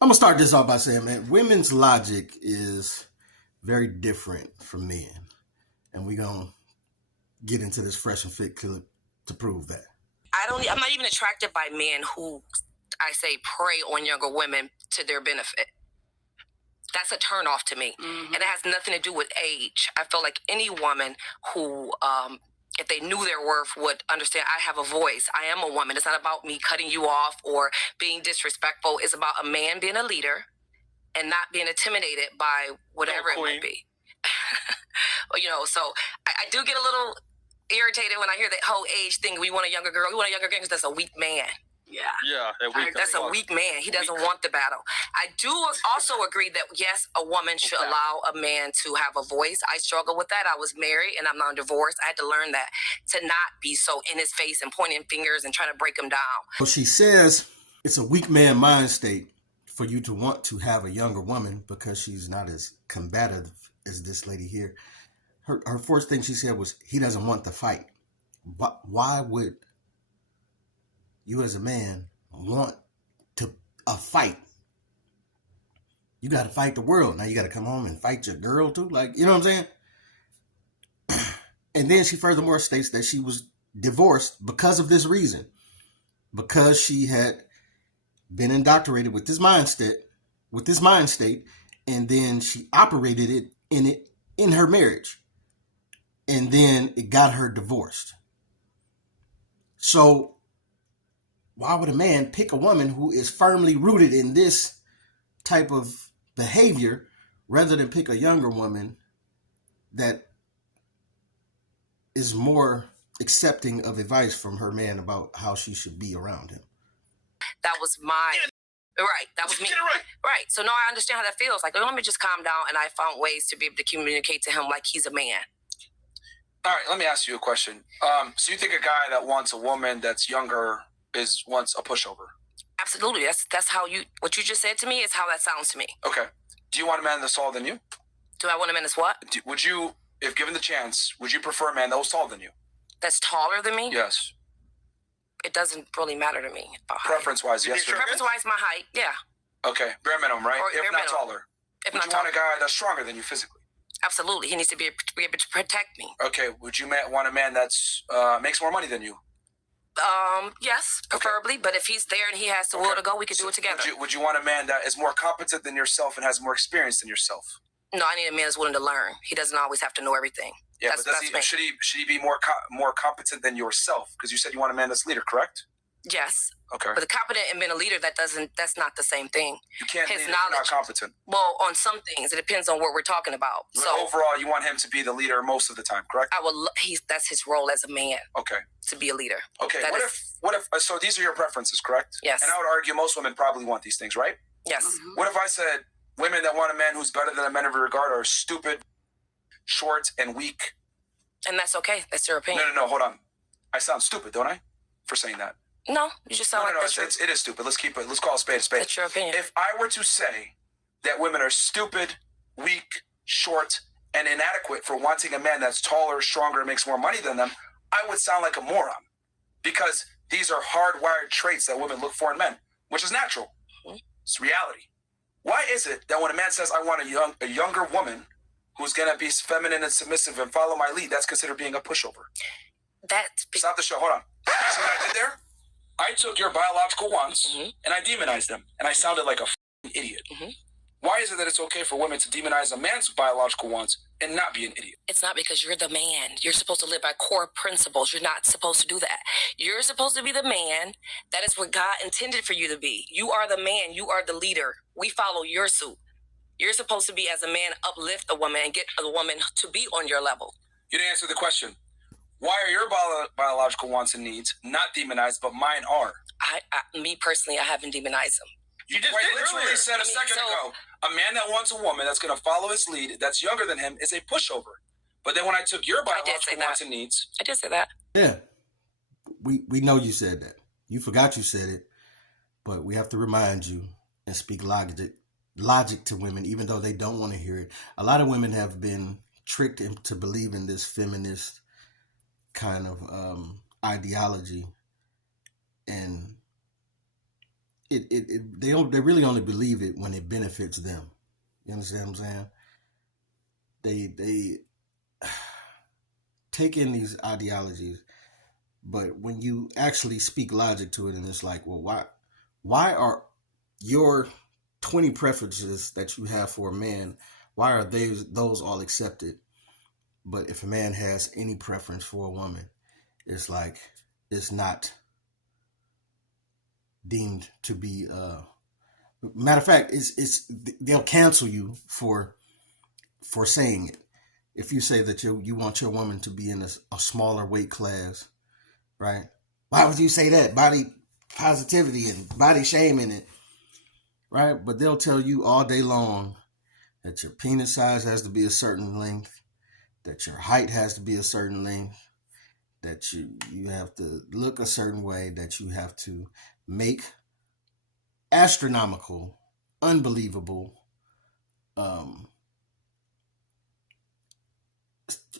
I'm gonna start this off by saying, man, women's logic is very different from men, and we're gonna get into this fresh and fit clip to prove that. I'm not even attracted by men who, I say, prey on younger women to their benefit. That's a turnoff to me. And it has nothing to do with age. I feel like any woman who, if they knew their worth, would understand I have a voice. I am a woman. It's not about me cutting you off or being disrespectful. It's about a man being a leader and not being intimidated by whatever it might be. So I do get a little irritated when I hear that whole age thing. We want a younger girl. We want a younger girl because that's a weak man. Yeah, that's a weak man. He doesn't want the battle. I do also agree that, yes, a woman should allow a man to have a voice. I struggle with that. I was married and I'm now divorced. I had to learn that, to not be so in his face and pointing fingers and trying to break him down. Well, she says it's a weak man mind state for you to want to have a younger woman because she's not as combative as this lady here. Her first thing she said was, he doesn't want the fight. But why would you as a man want a fight? You got to fight the world. Now you got to come home and fight your girl too. Like, you know what I'm saying? And then she furthermore states that she was divorced because of this reason. Because she had been indoctrinated with this mind state, and then she operated in her marriage. And then it got her divorced. So why would a man pick a woman who is firmly rooted in this type of behavior rather than pick a younger woman that is more accepting of advice from her man about how she should be around him? That was my... Right, that was me. Right, so now I understand how that feels. Like, let me just calm down, and I found ways to be able to communicate to him like he's a man. All right, let me ask you a question. So you think a guy that wants a woman that's younger wants a pushover? Absolutely. That's how what you just said to me is how that sounds to me. Okay. Do you want a man that's taller than you? Do I want a man that's what? Would you, if given the chance, would you prefer a man that was taller than you? That's taller than me? Yes. It doesn't really matter to me about height. Preference-wise, yes. Preference-wise, my height, yeah. Okay, bare minimum, right? Or if not taller. Would you want a guy that's stronger than you physically? Absolutely. He needs to be able to protect me. Okay. Would you want a man that's makes more money than you? Yes, preferably. Okay. But if he's there and he has the will to go, we could do it together. Would you want a man that is more competent than yourself and has more experience than yourself? No, I need a man that's willing to learn. He doesn't always have to know everything. Yeah, but should he be more competent than yourself? Because you said you want a man that's leader, correct? Yes. Okay. But the competent and being a leader, that's not the same thing. You can't lead if you're not competent. Well, on some things, it depends on what we're talking about. But so overall, you want him to be the leader most of the time, correct? That's his role as a man. Okay. To be a leader. Okay. What if? So these are your preferences, correct? Yes. And I would argue most women probably want these things, right? Yes. Mm-hmm. What if I said women that want a man who's better than a man of regard are stupid, short, and weak? And that's okay. That's your opinion. No. Hold on. I sound stupid, don't I? For saying that. No, you just sound it is stupid. Let's call a spade a spade. That's your opinion. If I were to say that women are stupid, weak, short, and inadequate for wanting a man that's taller, stronger, and makes more money than them, I would sound like a moron. Because these are hardwired traits that women look for in men, which is natural. Mm-hmm. It's reality. Why is it that when a man says, I want a younger woman who's going to be feminine and submissive and follow my lead, that's considered being a pushover? Stop the show. Hold on. See what I did there? I took your biological wants and I demonized them, and I sounded like a idiot. Mm-hmm. Why is it that it's okay for women to demonize a man's biological wants and not be an idiot? It's not because you're the man. You're supposed to live by core principles. You're not supposed to do that. You're supposed to be the man. That is what God intended for you to be. You are the man. You are the leader. We follow your suit. You're supposed to be, as a man, uplift a woman and get a woman to be on your level. You didn't answer the question. Why are your biological wants and needs not demonized, but mine are? Me personally, I haven't demonized them. You just literally said a second ago, a man that wants a woman that's going to follow his lead, that's younger than him, is a pushover. But then when I took your biological wants and needs... I did say that. Yeah. We know you said that. You forgot you said it, but we have to remind you and speak logic to women, even though they don't want to hear it. A lot of women have been tricked into believing this feminist kind of ideology, and they really only believe it when it benefits them. You understand what I'm saying? They take in these ideologies, but when you actually speak logic to it, and it's like, well, why are your 20 preferences that you have for a man, why are those all accepted? But if a man has any preference for a woman, it's like it's not deemed to be matter of fact, it's they'll cancel you for saying it. If you say that you want your woman to be in a smaller weight class, right? Why would you say that? Body positivity and body shaming it, right? But they'll tell you all day long that your penis size has to be a certain length, that your height has to be a certain length, that you have to look a certain way, that you have to make astronomical, unbelievable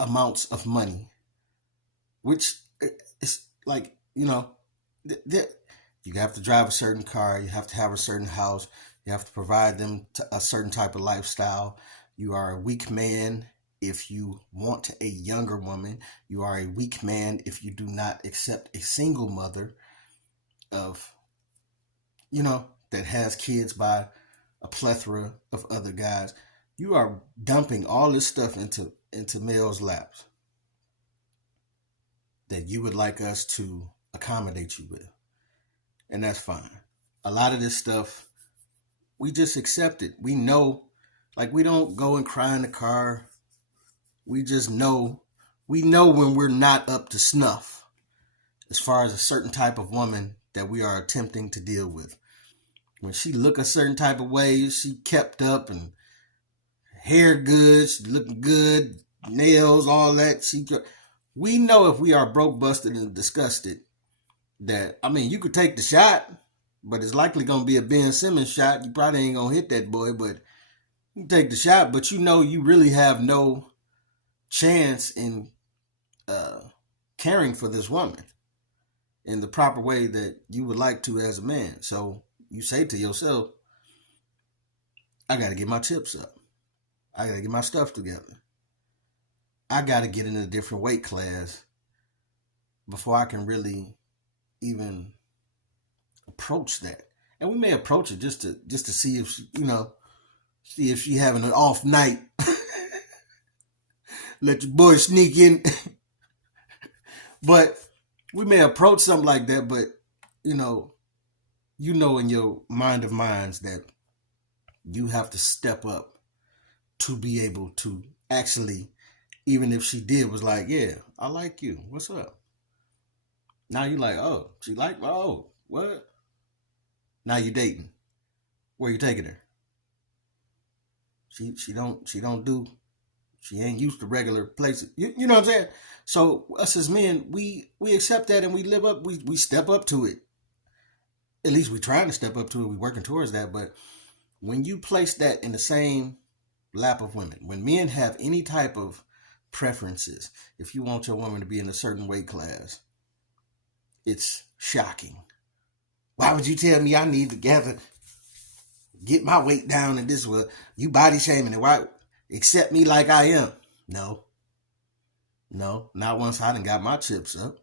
amounts of money, which is like, you have to drive a certain car, you have to have a certain house, you have to provide them a certain type of lifestyle. You are a weak man if you want a younger woman. You are a weak man if you do not accept a single mother of, that has kids by a plethora of other guys. You are dumping all this stuff into males' laps that you would like us to accommodate you with. And that's fine. A lot of this stuff, we just accept it. We know, like, we don't go and cry in the car. We just know, we know when we're not up to snuff as far as a certain type of woman that we are attempting to deal with. When she look a certain type of way, she kept up and hair good, she looking good, nails, all that. We know if we are broke, busted, and disgusted that, you could take the shot, but it's likely going to be a Ben Simmons shot. You probably ain't going to hit that boy, but you can take the shot, but you really have no chance in caring for this woman in the proper way that you would like to as a man. So you say to yourself, I got to get my chips up. I got to get my stuff together. I got to get in a different weight class before I can really even approach that. And we may approach it just to see if she having an off night. Let your boy sneak in. But we may approach something like that, but in your mind of minds that you have to step up to be able to actually, even if she was like, yeah, I like you. What's up? Now you're like, oh, she like, oh, what? Now you're dating. Where you taking her? She ain't used to regular places. You know what I'm saying? So us as men, we accept that and we live up, we step up to it. At least we're trying to step up to it. We're working towards that. But when you place that in the same lap of women, when men have any type of preferences, if you want your woman to be in a certain weight class, it's shocking. Why would you tell me I need to get my weight down and this way? You body shaming and why accept me like I am? No, not once I done got my chips up.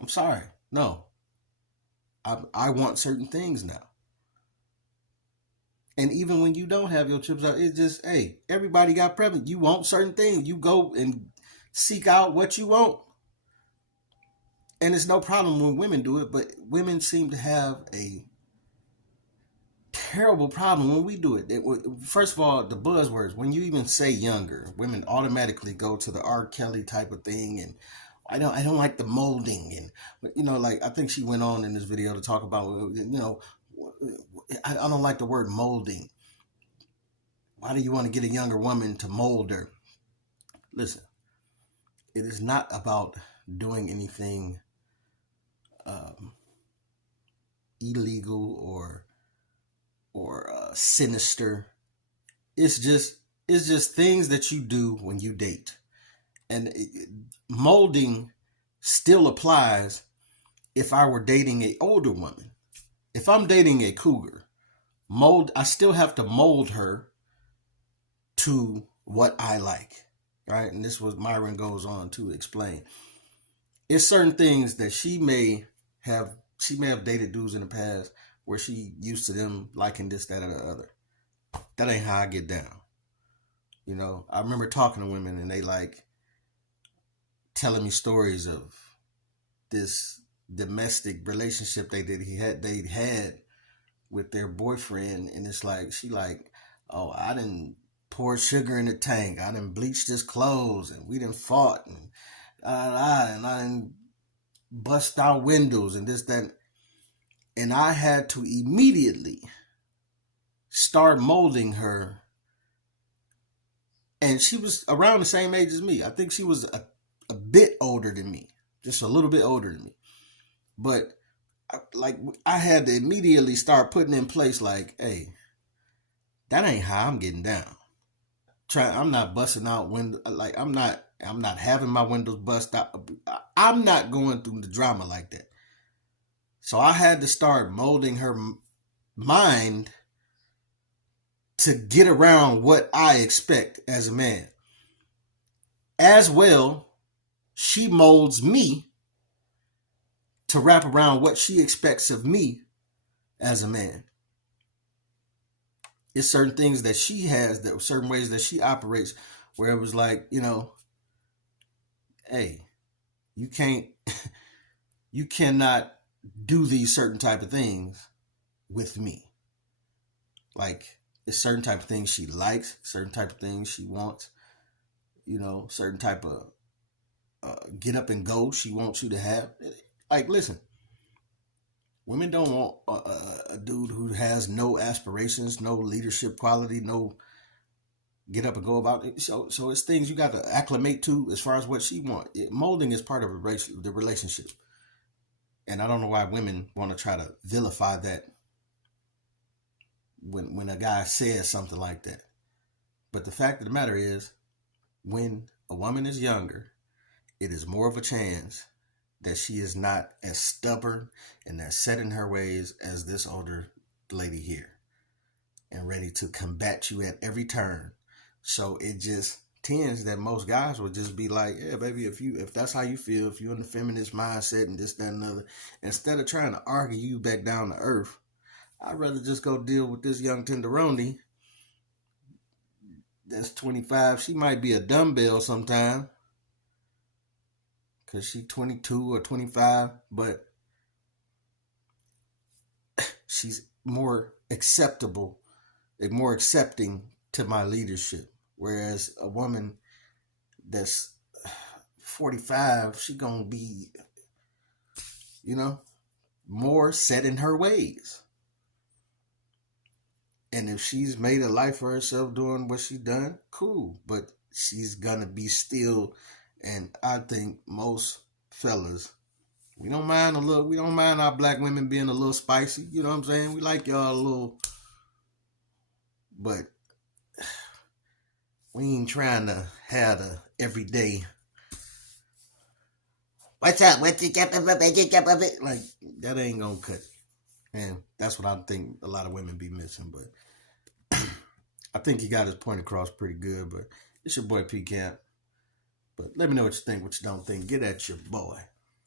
I'm sorry. No. I want certain things now. And even when you don't have your chips up, it's just, hey, everybody got preference. You want certain things. You go and seek out what you want. And it's no problem when women do it, but women seem to have a terrible problem when we do it. First of all, the buzzwords, when you even say younger, women automatically go to the R. Kelly type of thing, and I don't like the molding, and like I think she went on in this video to talk about, I don't like the word molding. Why do you want to get a younger woman to mold her? Listen, it is not about doing anything illegal or sinister. It's just things that you do when you date. And molding still applies if I were dating an older woman. if I'm dating a cougar, I still have to mold her to what I like, right? And this was Myron goes on to explain. It's certain things that she may have dated dudes in the past where she used to them liking this, that, or the other. That ain't how I get down. You know, I remember talking to women and they like telling me stories of this domestic relationship they had with their boyfriend, and it's like she like, oh, I didn't pour sugar in the tank, I didn't bleach his clothes, and we didn't fought, and I didn't bust out windows and this that, and I had to immediately start molding her. And she was around the same age as me. I think she was a bit older than me, just a little bit older than me. But I had to immediately start putting in place like, hey, that ain't how I'm getting down. I'm not busting out windows. Like I'm not having my windows bust out. I'm not going through the drama like that. So I had to start molding her mind to get around what I expect as a man. As well, she molds me to wrap around what she expects of me as a man. It's certain things that she has, that certain ways that she operates, where it was like, you know, hey, you cannot do these certain type of things with me. Like, it's certain type of things she likes, certain type of things she wants, you know, certain type of get up and go she wants you to have. Like, listen, women don't want a dude who has no aspirations, no leadership quality, no get up and go about it. So it's things you got to acclimate to as far as what she wants. Molding is part of the relationship. And I don't know why women want to try to vilify that when a guy says something like that. But the fact of the matter is, when a woman is younger, it is more of a chance that she is not as stubborn and as set in her ways as this older lady here, and ready to combat you at every turn. So it just tends that most guys will just be like, yeah, baby, if that's how you feel, if you're in the feminist mindset and this, that, and other, instead of trying to argue you back down to earth, I'd rather just go deal with this young tenderoni that's 25. She might be a dumbbell sometime because she's 22 or 25, but she's more acceptable, more accepting to my leadership. Whereas a woman that's 45, she gonna be, you know, more set in her ways. And if she's made a life for herself doing what she done, cool. But she's gonna be still, and I think most fellas, we don't mind our black women being a little spicy. You know what I'm saying? We like y'all a little, but we ain't trying to have the everyday, what's up? What's the cap of it? Like, that ain't gonna cut it. And that's what I think a lot of women be missing. But I think he got his point across pretty good. But it's your boy P Camp. But let me know what you think, what you don't think. Get at your boy.